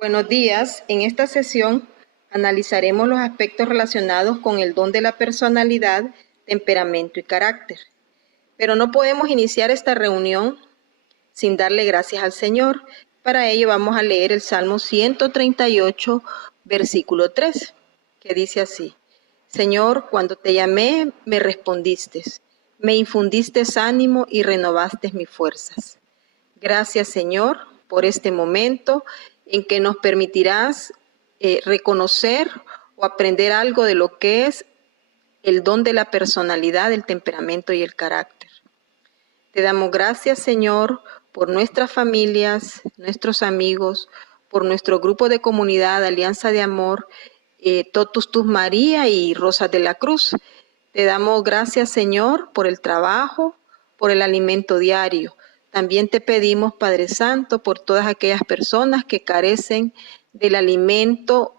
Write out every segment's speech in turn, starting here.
Buenos días. En esta sesión analizaremos los aspectos relacionados con el don de la personalidad, temperamento y carácter. Pero no podemos iniciar esta reunión sin darle gracias al Señor. Para ello vamos a leer el Salmo 138, versículo 3, que dice así: Señor, cuando te llamé, me respondiste, me infundiste ánimo y renovaste mis fuerzas. Gracias, Señor, por este momento en que nos permitirás reconocer o aprender algo de lo que es el don de la personalidad, el temperamento y el carácter. Te damos gracias, Señor, por nuestras familias, nuestros amigos, por nuestro grupo de comunidad, Alianza de Amor, Totus Tus María y Rosas de la Cruz. Te damos gracias, Señor, por el trabajo, por el alimento diario. También te pedimos, Padre Santo, por todas aquellas personas que carecen del alimento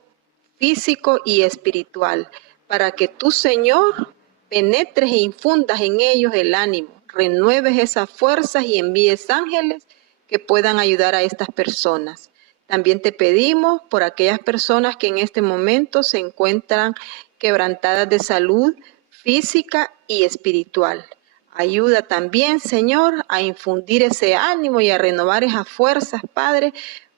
físico y espiritual, para que tú, Señor, penetres e infundas en ellos el ánimo, renueves esas fuerzas y envíes ángeles que puedan ayudar a estas personas. También te pedimos por aquellas personas que en este momento se encuentran quebrantadas de salud física y espiritual. Ayuda también, Señor, a infundir ese ánimo y a renovar esas fuerzas, Padre,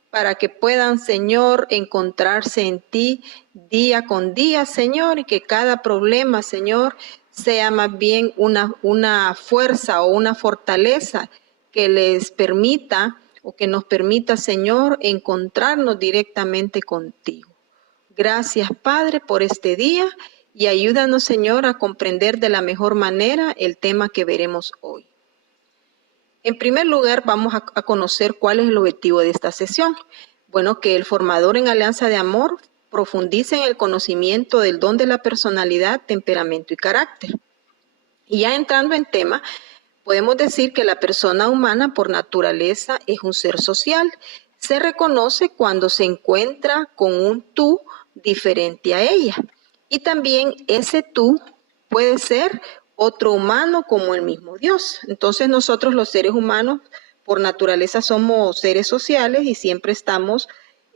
para que puedan, Señor, encontrarse en ti día con día, Señor, y que cada problema, Señor, sea más bien una fuerza o una fortaleza que les permita o que nos permita, Señor, encontrarnos directamente contigo. Gracias, Padre, por este día y ayúdanos, Señor, a comprender de la mejor manera el tema que veremos hoy. En primer lugar, vamos a conocer cuál es el objetivo de esta sesión. Bueno, que el formador en Alianza de Amor profundice en el conocimiento del don de la personalidad, temperamento y carácter. Y ya entrando en tema, podemos decir que la persona humana por naturaleza es un ser social. Se reconoce cuando se encuentra con un tú diferente a ella. Y también ese tú puede ser otro humano como el mismo Dios. Entonces nosotros los seres humanos por naturaleza somos seres sociales y siempre estamos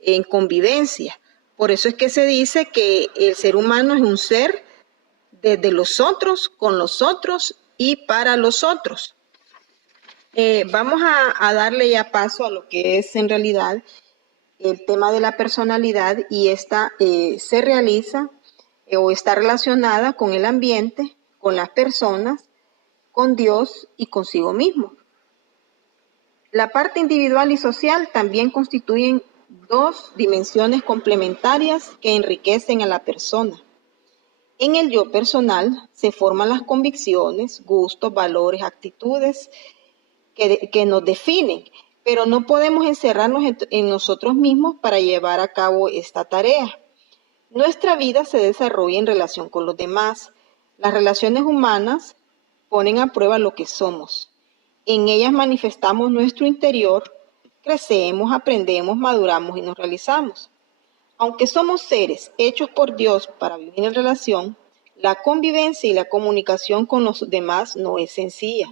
en convivencia. Por eso es que se dice que el ser humano es un ser desde los otros, con los otros y para los otros. Vamos a darle ya paso a lo que es en realidad el tema de la personalidad, y esta se realiza o está relacionada con el ambiente, con las personas, con Dios y consigo mismo. La parte individual y social también constituyen dos dimensiones complementarias que enriquecen a la persona. En el yo personal se forman las convicciones, gustos, valores, actitudes que nos definen, pero no podemos encerrarnos en nosotros mismos para llevar a cabo esta tarea. Nuestra vida se desarrolla en relación con los demás. Las relaciones humanas ponen a prueba lo que somos. En ellas manifestamos nuestro interior, crecemos, aprendemos, maduramos y nos realizamos. Aunque somos seres hechos por Dios para vivir en relación, la convivencia y la comunicación con los demás no es sencilla.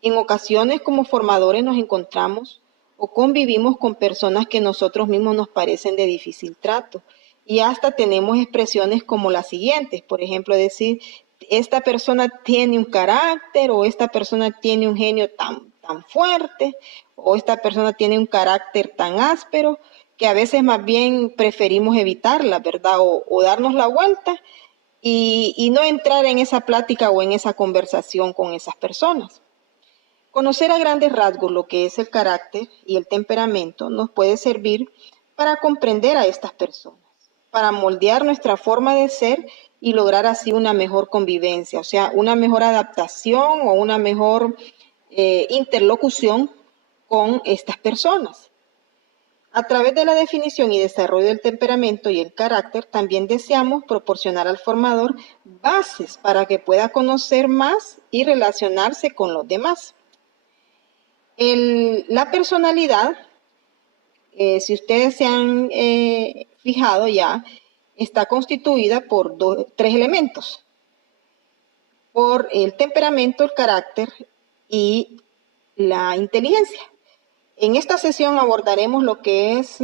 En ocasiones como formadores nos encontramos o convivimos con personas que nosotros mismos nos parecen de difícil trato, y hasta tenemos expresiones como las siguientes, por ejemplo, decir, esta persona tiene un carácter, o esta persona tiene un genio tan fuerte, o esta persona tiene un carácter tan áspero, que a veces más bien preferimos evitarla, ¿verdad? O darnos la vuelta y no entrar en esa plática o en esa conversación con esas personas. Conocer a grandes rasgos lo que es el carácter y el temperamento nos puede servir para comprender a estas personas, para moldear nuestra forma de ser y lograr así una mejor convivencia, o sea, una mejor adaptación o una mejor interlocución con estas personas. A través de la definición y desarrollo del temperamento y el carácter, también deseamos proporcionar al formador bases para que pueda conocer más y relacionarse con los demás. La personalidad, si ustedes se han fijado ya, está constituida por tres elementos: por el temperamento, el carácter y la inteligencia. En esta sesión abordaremos lo que es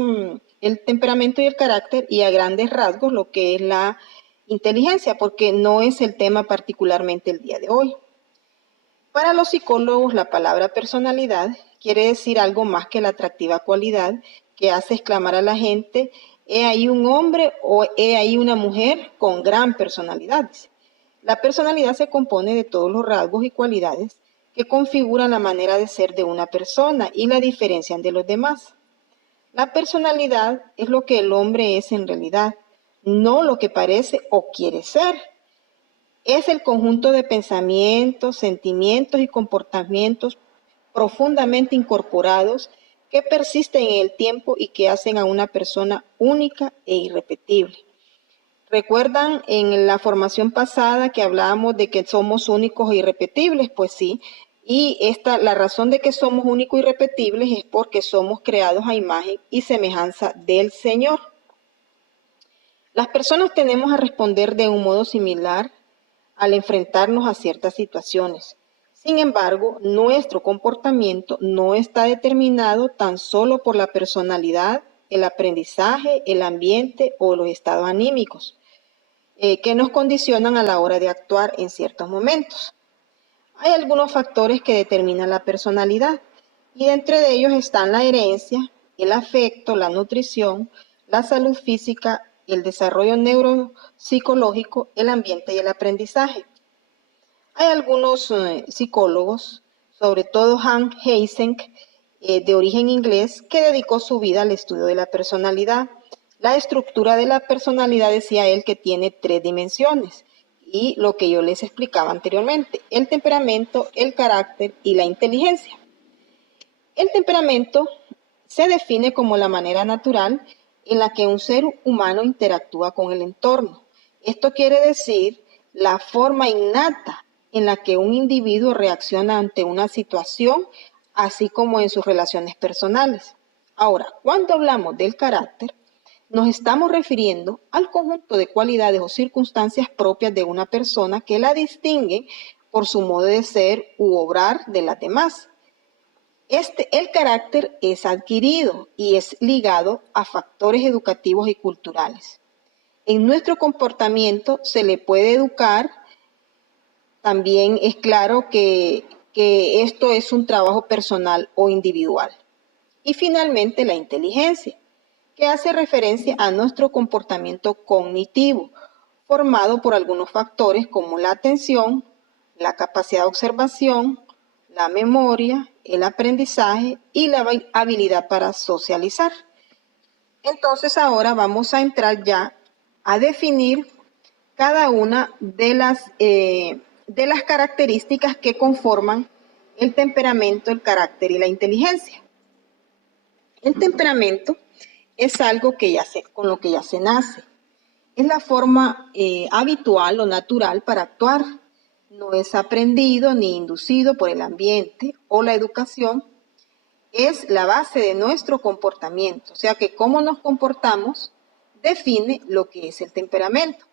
el temperamento y el carácter y a grandes rasgos lo que es la inteligencia, porque no es el tema particularmente el día de hoy. Para los psicólogos, la palabra personalidad quiere decir algo más que la atractiva cualidad que hace exclamar a la gente: he ahí un hombre o he ahí una mujer con gran personalidad. La personalidad se compone de todos los rasgos y cualidades que configuran la manera de ser de una persona y la diferencian de los demás. La personalidad es lo que el hombre es en realidad, no lo que parece o quiere ser. Es el conjunto de pensamientos, sentimientos y comportamientos profundamente incorporados que persisten en el tiempo y que hacen a una persona única e irrepetible. ¿Recuerdan en la formación pasada que hablábamos de que somos únicos e irrepetibles? Pues sí, y la razón de que somos únicos e irrepetibles es porque somos creados a imagen y semejanza del Señor. Las personas tenemos a responder de un modo similar al enfrentarnos a ciertas situaciones. Sin embargo, nuestro comportamiento no está determinado tan solo por la personalidad, el aprendizaje, el ambiente o los estados anímicos que nos condicionan a la hora de actuar en ciertos momentos. Hay algunos factores que determinan la personalidad y entre ellos están la herencia, el afecto, la nutrición, la salud física, el desarrollo neuropsicológico, el ambiente y el aprendizaje. Hay algunos psicólogos, sobre todo Hans Eysenck, de origen inglés, que dedicó su vida al estudio de la personalidad. La estructura de la personalidad, decía él, que tiene 3 dimensiones y lo que yo les explicaba anteriormente: el temperamento, el carácter y la inteligencia. El temperamento se define como la manera natural en la que un ser humano interactúa con el entorno. Esto quiere decir la forma innata en la que un individuo reacciona ante una situación, así como en sus relaciones personales. Ahora, cuando hablamos del carácter, nos estamos refiriendo al conjunto de cualidades o circunstancias propias de una persona que la distinguen por su modo de ser u obrar de las demás. El carácter es adquirido y es ligado a factores educativos y culturales. En nuestro comportamiento se le puede educar. También es claro que esto es un trabajo personal o individual. Y finalmente la inteligencia, que hace referencia a nuestro comportamiento cognitivo, formado por algunos factores como la atención, la capacidad de observación, la memoria, el aprendizaje y la habilidad para socializar. Entonces ahora vamos a entrar ya a definir cada una de las características que conforman el temperamento, el carácter y la inteligencia. El temperamento es algo con lo que ya se nace. Es la forma habitual o natural para actuar. No es aprendido ni inducido por el ambiente o la educación. Es la base de nuestro comportamiento. O sea que cómo nos comportamos define lo que es el temperamento.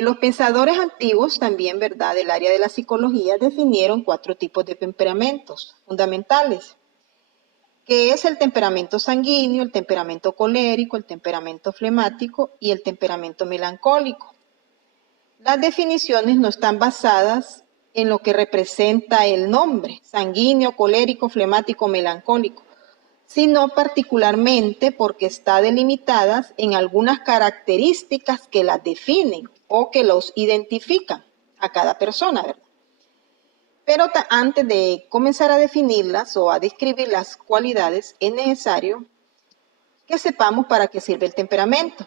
Los pensadores antiguos también, ¿verdad?, del área de la psicología definieron 4 tipos de temperamentos fundamentales, que es el temperamento sanguíneo, el temperamento colérico, el temperamento flemático y el temperamento melancólico. Las definiciones no están basadas en lo que representa el nombre, sanguíneo, colérico, flemático, melancólico, sino particularmente porque están delimitadas en algunas características que las definen o que los identifican a cada persona, ¿verdad? Pero antes de comenzar a definirlas o a describir las cualidades, es necesario que sepamos para qué sirve el temperamento.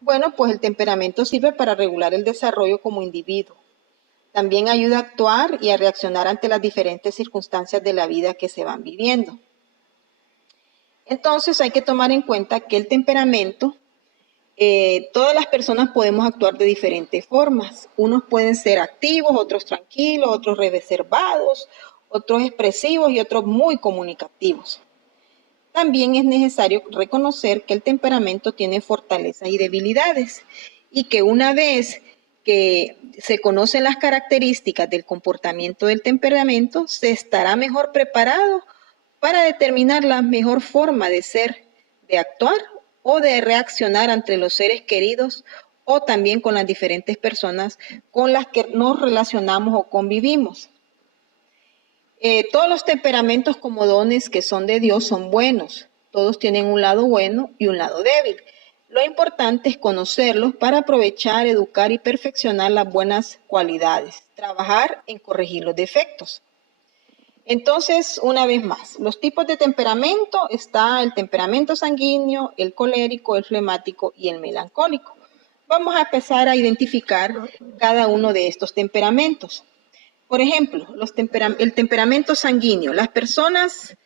Bueno, pues el temperamento sirve para regular el desarrollo como individuo. También ayuda a actuar y a reaccionar ante las diferentes circunstancias de la vida que se van viviendo. Entonces hay que tomar en cuenta que el temperamento, todas las personas podemos actuar de diferentes formas. Unos pueden ser activos, otros tranquilos, otros reservados, otros expresivos y otros muy comunicativos. También es necesario reconocer que el temperamento tiene fortalezas y debilidades y que una vez que se conocen las características del comportamiento del temperamento, se estará mejor preparado para determinar la mejor forma de ser, de actuar o de reaccionar ante los seres queridos o también con las diferentes personas con las que nos relacionamos o convivimos. Todos los temperamentos como dones que son de Dios son buenos. Todos tienen un lado bueno y un lado débil. Lo importante es conocerlos para aprovechar, educar y perfeccionar las buenas cualidades. Trabajar en corregir los defectos. Entonces, una vez más, los tipos de temperamento: está el temperamento sanguíneo, el colérico, el flemático y el melancólico. Vamos a empezar a identificar cada uno de estos temperamentos. Por ejemplo, el temperamento sanguíneo. Las personas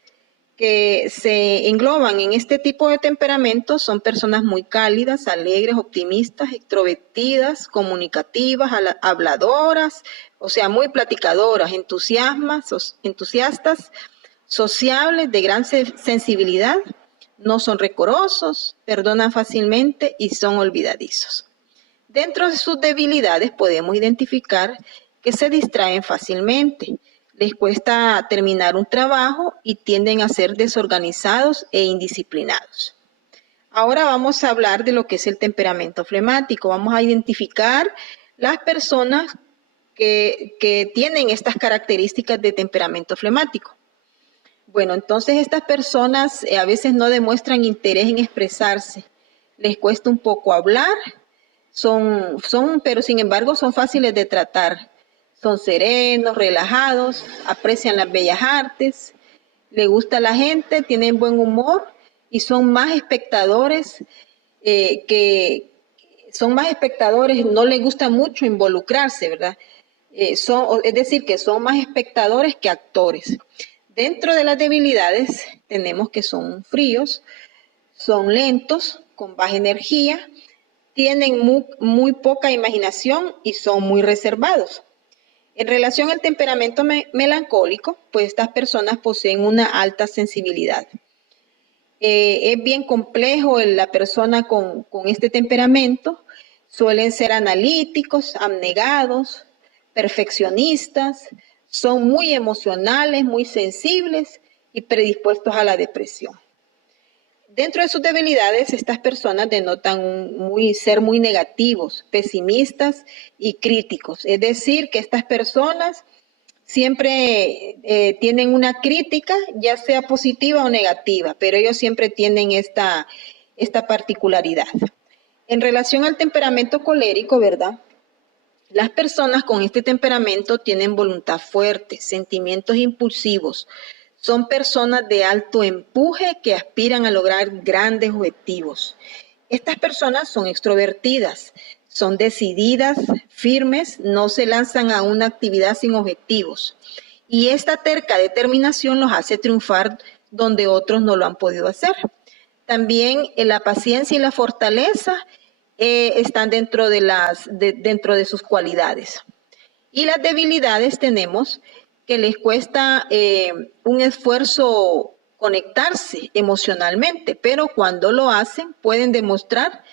que se engloban en este tipo de temperamento son personas muy cálidas, alegres, optimistas, extrovertidas, comunicativas, habladoras, o sea, muy platicadoras, entusiastas, sociables, de gran sensibilidad, no son rencorosos, perdonan fácilmente y son olvidadizos. Dentro de sus debilidades podemos identificar que se distraen fácilmente, les cuesta terminar un trabajo y tienden a ser desorganizados e indisciplinados. Ahora vamos a hablar de lo que es el temperamento flemático. Vamos a identificar las personas que tienen estas características de temperamento flemático. Bueno, entonces estas personas a veces no demuestran interés en expresarse, les cuesta un poco hablar, pero sin embargo son fáciles de tratar. Son serenos, relajados, aprecian las bellas artes, les gusta la gente, tienen buen humor y son más espectadores no les gusta mucho involucrarse, ¿verdad? Es decir, que son más espectadores que actores. Dentro de las debilidades tenemos que son fríos, son lentos, con baja energía, tienen muy poca imaginación y son muy reservados. En relación al temperamento melancólico, pues estas personas poseen una alta sensibilidad. Es bien complejo la persona con este temperamento. Suelen ser analíticos, abnegados, perfeccionistas, son muy emocionales, muy sensibles y predispuestos a la depresión. Dentro de sus debilidades, estas personas denotan ser muy negativos, pesimistas y críticos. Es decir, que estas personas siempre tienen una crítica, ya sea positiva o negativa, pero ellos siempre tienen esta particularidad. En relación al temperamento colérico, ¿verdad? Las personas con este temperamento tienen voluntad fuerte, sentimientos impulsivos, son personas de alto empuje que aspiran a lograr grandes objetivos. Estas personas son extrovertidas, son decididas, firmes, no se lanzan a una actividad sin objetivos. Y esta terca determinación los hace triunfar donde otros no lo han podido hacer. También la paciencia y la fortaleza están dentro de sus cualidades. Y las debilidades tenemos que les cuesta un esfuerzo conectarse emocionalmente, pero cuando lo hacen pueden demostrar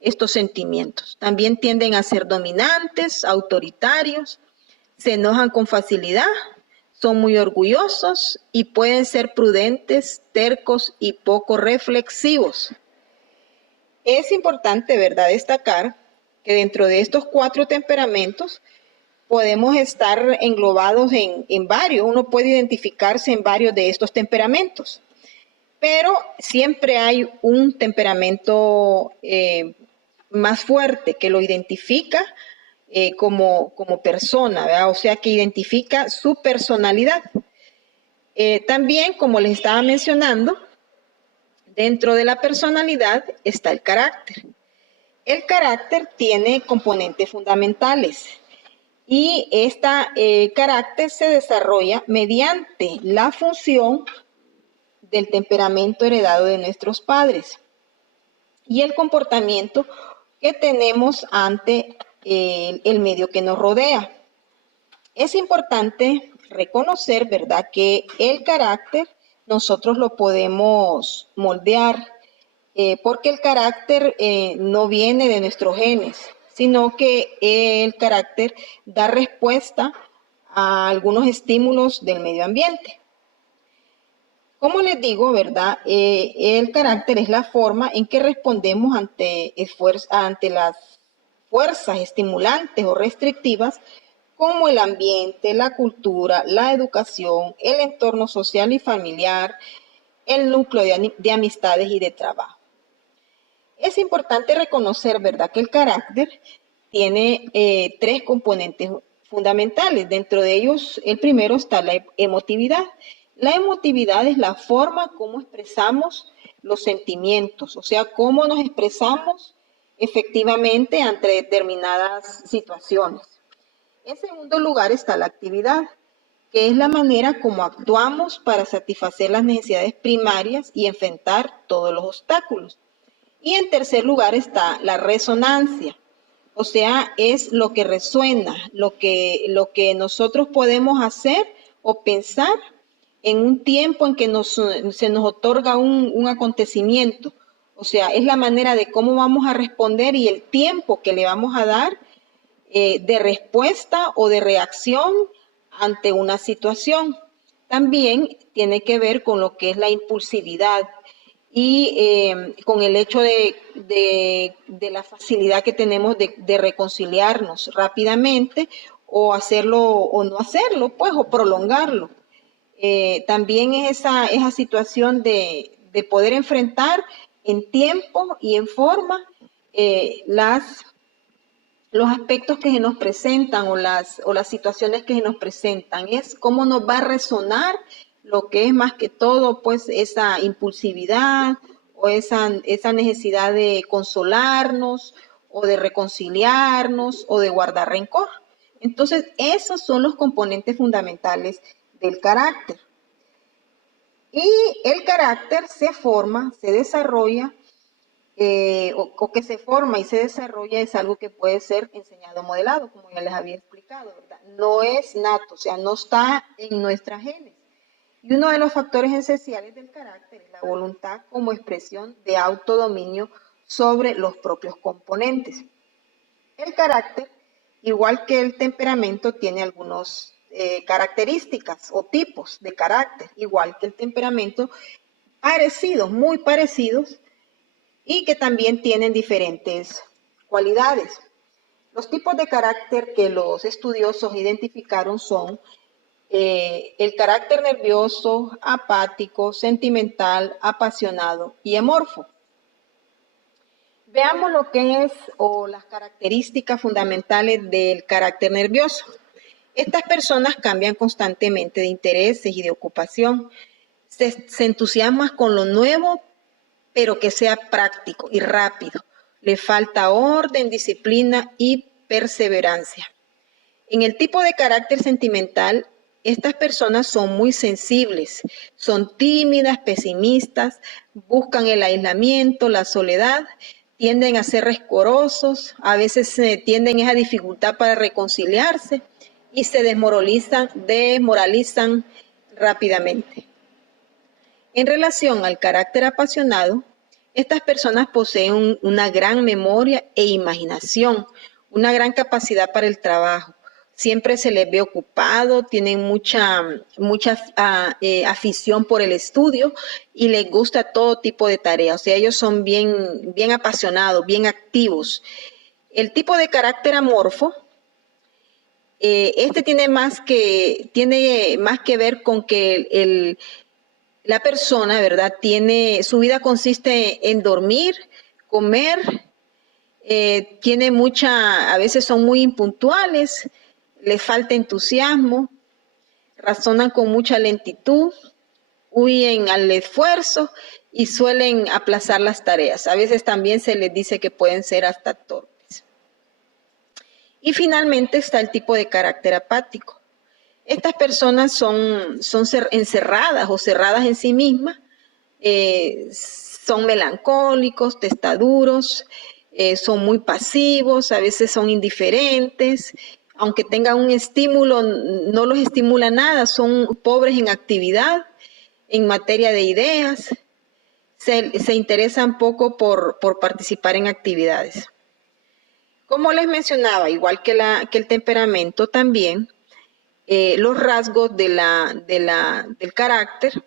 estos sentimientos. También tienden a ser dominantes, autoritarios, se enojan con facilidad, son muy orgullosos y pueden ser prudentes, tercos y poco reflexivos. Es importante, ¿verdad?, destacar que dentro de estos 4 temperamentos podemos estar englobados en varios, uno puede identificarse en varios de estos temperamentos, pero siempre hay un temperamento más fuerte que lo identifica como persona, ¿verdad? O sea, que identifica su personalidad. También, como les estaba mencionando, dentro de la personalidad está el carácter. El carácter tiene componentes fundamentales. Y este carácter se desarrolla mediante la función del temperamento heredado de nuestros padres y el comportamiento que tenemos ante el medio que nos rodea. Es importante reconocer, ¿verdad?, que el carácter nosotros lo podemos moldear, porque el carácter no viene de nuestros genes, sino que el carácter da respuesta a algunos estímulos del medio ambiente. Como les digo, ¿verdad? El carácter es la forma en que respondemos ante las fuerzas estimulantes o restrictivas como el ambiente, la cultura, la educación, el entorno social y familiar, el núcleo de amistades y de trabajo. Es importante reconocer, ¿verdad?, que el carácter tiene tres componentes fundamentales. Dentro de ellos, el primero está la emotividad. La emotividad es la forma como expresamos los sentimientos, o sea, cómo nos expresamos efectivamente ante determinadas situaciones. En segundo lugar está la actividad, que es la manera como actuamos para satisfacer las necesidades primarias y enfrentar todos los obstáculos. Y en tercer lugar está la resonancia, o sea, es lo que resuena, lo que nosotros podemos hacer o pensar en un tiempo en que se nos otorga un acontecimiento. O sea, es la manera de cómo vamos a responder y el tiempo que le vamos a dar de respuesta o de reacción ante una situación. También tiene que ver con lo que es la impulsividad y con el hecho de la facilidad que tenemos de reconciliarnos rápidamente o hacerlo o no hacerlo, pues, o prolongarlo. También es esa situación de poder enfrentar en tiempo y en forma los aspectos que se nos presentan o las situaciones que se nos presentan. Es cómo nos va a resonar lo que es más que todo, pues, esa impulsividad o esa necesidad de consolarnos o de reconciliarnos o de guardar rencor. Entonces, esos son los componentes fundamentales del carácter. Y el carácter se forma, se desarrolla, o que se forma y se desarrolla es algo que puede ser enseñado o modelado, como ya les había explicado, ¿verdad? No es nato, o sea, no está en nuestra genes. Y uno de los factores esenciales del carácter es la voluntad como expresión de autodominio sobre los propios componentes. El carácter, igual que el temperamento, tiene algunas características o tipos de carácter, igual que el temperamento, parecidos, muy parecidos, y que también tienen diferentes cualidades. Los tipos de carácter que los estudiosos identificaron son el carácter nervioso, apático, sentimental, apasionado y amorfo. Veamos lo que es o las características fundamentales del carácter nervioso. Estas personas cambian constantemente de intereses y de ocupación. Se entusiasman con lo nuevo, pero que sea práctico y rápido. Le falta orden, disciplina y perseverancia. En el tipo de carácter sentimental, estas personas son muy sensibles, son tímidas, pesimistas, buscan el aislamiento, la soledad, tienden a ser rescorosos, a veces tienden a esa dificultad para reconciliarse y se desmoralizan rápidamente. En relación al carácter apasionado, estas personas poseen una gran memoria e imaginación, una gran capacidad para el trabajo. Siempre se les ve ocupado, tienen mucha afición por el estudio y les gusta todo tipo de tareas. O sea, ellos son bien apasionados, bien activos. El tipo de carácter amorfo, este tiene más que ver con que la persona, ¿verdad? Su vida consiste en dormir, comer, a veces son muy impuntuales, les falta entusiasmo, razonan con mucha lentitud, huyen al esfuerzo y suelen aplazar las tareas. A veces también se les dice que pueden ser hasta torpes. Y finalmente está el tipo de carácter apático. Estas personas son encerradas o cerradas en sí mismas, son melancólicos, testaduros, son muy pasivos, a veces son indiferentes, aunque tengan un estímulo, no los estimula nada, son pobres en actividad, en materia de ideas, se interesan poco por participar en actividades. Como les mencionaba, igual que el temperamento también, los rasgos del carácter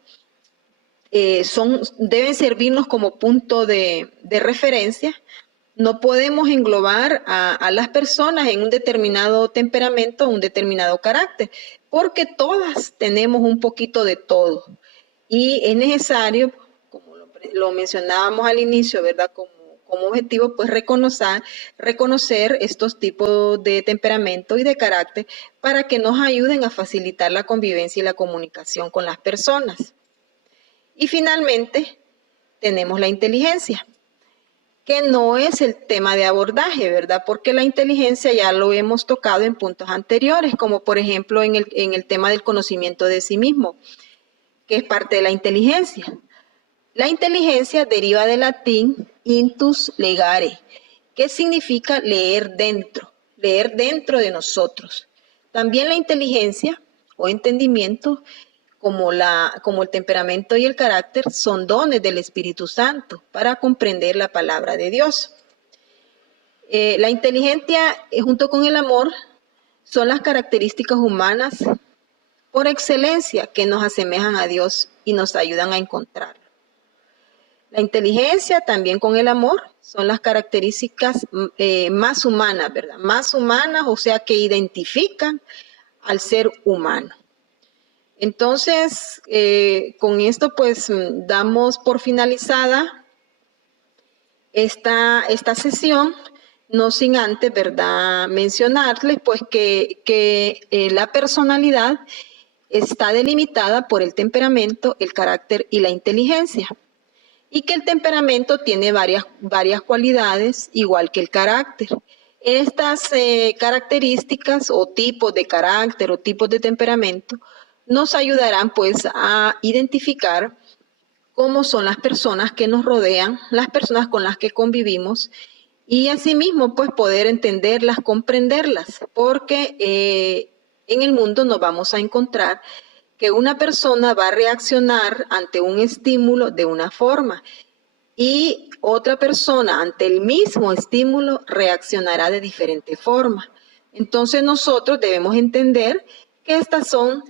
deben servirnos como punto de referencia. No podemos englobar a las personas en un determinado temperamento, un determinado carácter, porque todas tenemos un poquito de todo. Y es necesario, como lo mencionábamos al inicio, ¿verdad? Como objetivo, pues reconocer estos tipos de temperamento y de carácter para que nos ayuden a facilitar la convivencia y la comunicación con las personas. Y finalmente, tenemos la inteligencia, que no es el tema de abordaje, ¿verdad? Porque la inteligencia ya lo hemos tocado en puntos anteriores, como por ejemplo en el tema del conocimiento de sí mismo, que es parte de la inteligencia. La inteligencia deriva del latín intus legare, que significa leer dentro de nosotros. También la inteligencia o entendimiento, como el temperamento y el carácter, son dones del Espíritu Santo para comprender la palabra de Dios. La inteligencia, junto con el amor, son las características humanas por excelencia que nos asemejan a Dios y nos ayudan a encontrarlo. La inteligencia, también con el amor, son las características más humanas, ¿verdad? Más humanas, o sea, que identifican al ser humano. Entonces, con esto pues damos por finalizada esta sesión, no sin antes, ¿verdad?, mencionarles pues que la personalidad está delimitada por el temperamento, el carácter y la inteligencia, y que el temperamento tiene varias cualidades, igual que el carácter. Estas características o tipos de carácter o tipos de temperamento nos ayudarán pues a identificar cómo son las personas que nos rodean, las personas con las que convivimos, y asimismo pues poder entenderlas, comprenderlas, porque en el mundo nos vamos a encontrar que una persona va a reaccionar ante un estímulo de una forma y otra persona ante el mismo estímulo reaccionará de diferente forma. Entonces nosotros debemos entender que estas son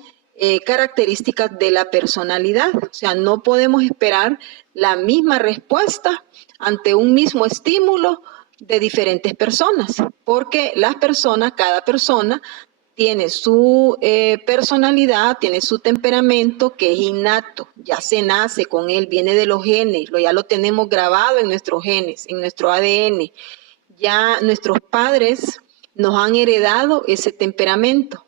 características de la personalidad. O sea, no podemos esperar la misma respuesta ante un mismo estímulo de diferentes personas, porque las personas, cada persona, tiene su personalidad, tiene su temperamento que es innato, ya se nace con él, viene de los genes, ya lo tenemos grabado en nuestros genes, en nuestro ADN. Ya nuestros padres nos han heredado ese temperamento,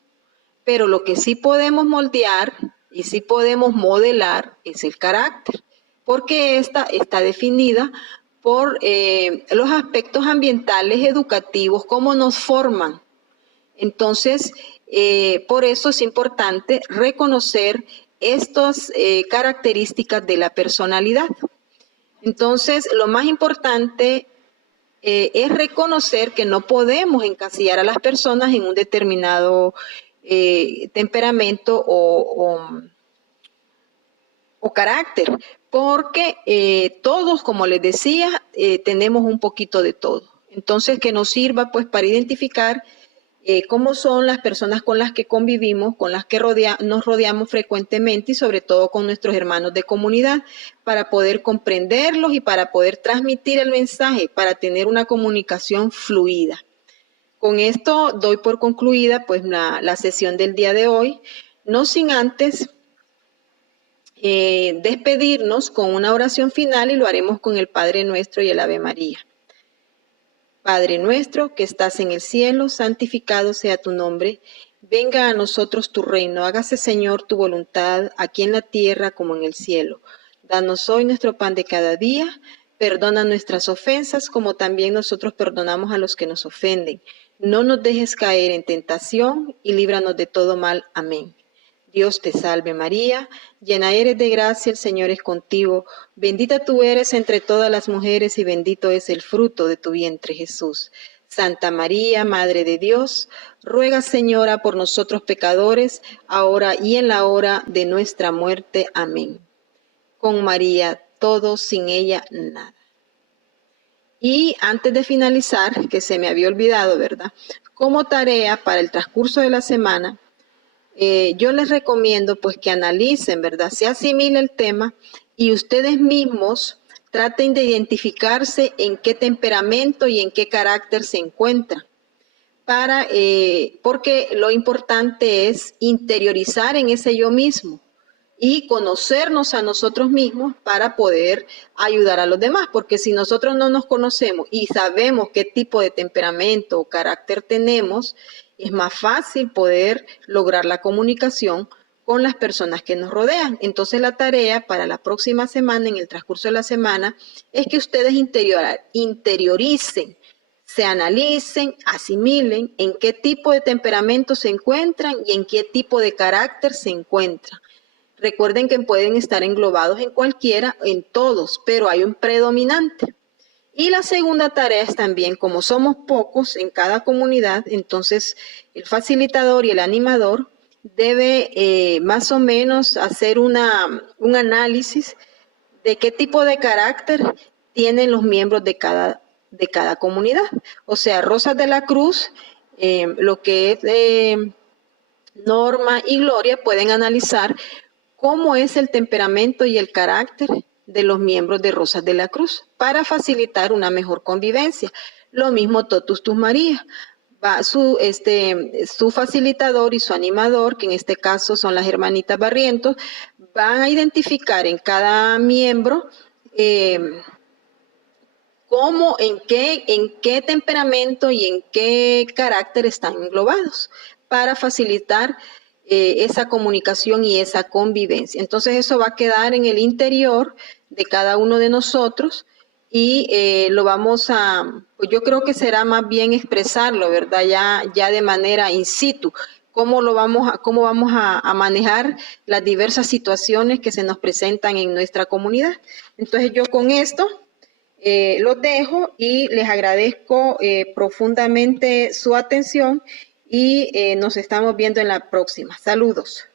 pero lo que sí podemos moldear y sí podemos modelar es el carácter, porque esta está definida por los aspectos ambientales, educativos, cómo nos forman. Entonces, por eso es importante reconocer estas características de la personalidad. Entonces, lo más importante es reconocer que no podemos encasillar a las personas en un determinado temperamento o carácter, porque todos, como les decía, tenemos un poquito de todo. Entonces, que nos sirva pues para identificar cómo son las personas con las que convivimos, con las que nos rodeamos frecuentemente y sobre todo con nuestros hermanos de comunidad, para poder comprenderlos y para poder transmitir el mensaje, para tener una comunicación fluida. Con esto doy por concluida pues la sesión del día de hoy, no sin antes despedirnos con una oración final, y lo haremos con el Padre Nuestro y el Ave María. Padre nuestro que estás en el cielo, santificado sea tu nombre. Venga a nosotros tu reino. Hágase, Señor, tu voluntad, aquí en la tierra como en el cielo. Danos hoy nuestro pan de cada día. Perdona nuestras ofensas, como también nosotros perdonamos a los que nos ofenden. No nos dejes caer en tentación y líbranos de todo mal. Amén. Dios te salve María, llena eres de gracia, el Señor es contigo, bendita tú eres entre todas las mujeres y bendito es el fruto de tu vientre Jesús. Santa María, Madre de Dios, ruega Señora por nosotros pecadores, ahora y en la hora de nuestra muerte. Amén. Con María, todo, sin ella, nada. Y antes de finalizar, que se me había olvidado, ¿verdad? Como tarea para el transcurso de la semana, yo les recomiendo pues que analicen, ¿verdad? Se asimile el tema y ustedes mismos traten de identificarse en qué temperamento y en qué carácter se encuentran. Porque lo importante es interiorizar en ese yo mismo y conocernos a nosotros mismos para poder ayudar a los demás, porque si nosotros no nos conocemos y sabemos qué tipo de temperamento o carácter tenemos, es más fácil poder lograr la comunicación con las personas que nos rodean. Entonces la tarea para la próxima semana, en el transcurso de la semana, es que ustedes interioricen, se analicen, asimilen en qué tipo de temperamento se encuentran y en qué tipo de carácter se encuentran. Recuerden que pueden estar englobados en cualquiera, en todos, pero hay un predominante. Y la segunda tarea es también, como somos pocos en cada comunidad, entonces el facilitador y el animador debe más o menos hacer un análisis de qué tipo de carácter tienen los miembros de cada comunidad. O sea, Rosas de la Cruz, lo que es Norma y Gloria pueden analizar cómo es el temperamento y el carácter de los miembros de Rosas de la Cruz para facilitar una mejor convivencia. Lo mismo Totus Tus María. Su facilitador y su animador, que en este caso son las hermanitas Barrientos, van a identificar en cada miembro cómo, en qué temperamento y en qué carácter están englobados para facilitar esa comunicación y esa convivencia. Entonces eso va a quedar en el interior de cada uno de nosotros y lo vamos pues yo creo que será más bien expresarlo, ¿verdad? Ya de manera in situ. Cómo vamos a manejar las diversas situaciones que se nos presentan en nuestra comunidad. Entonces yo con esto los dejo y les agradezco profundamente su atención y nos estamos viendo en la próxima. Saludos.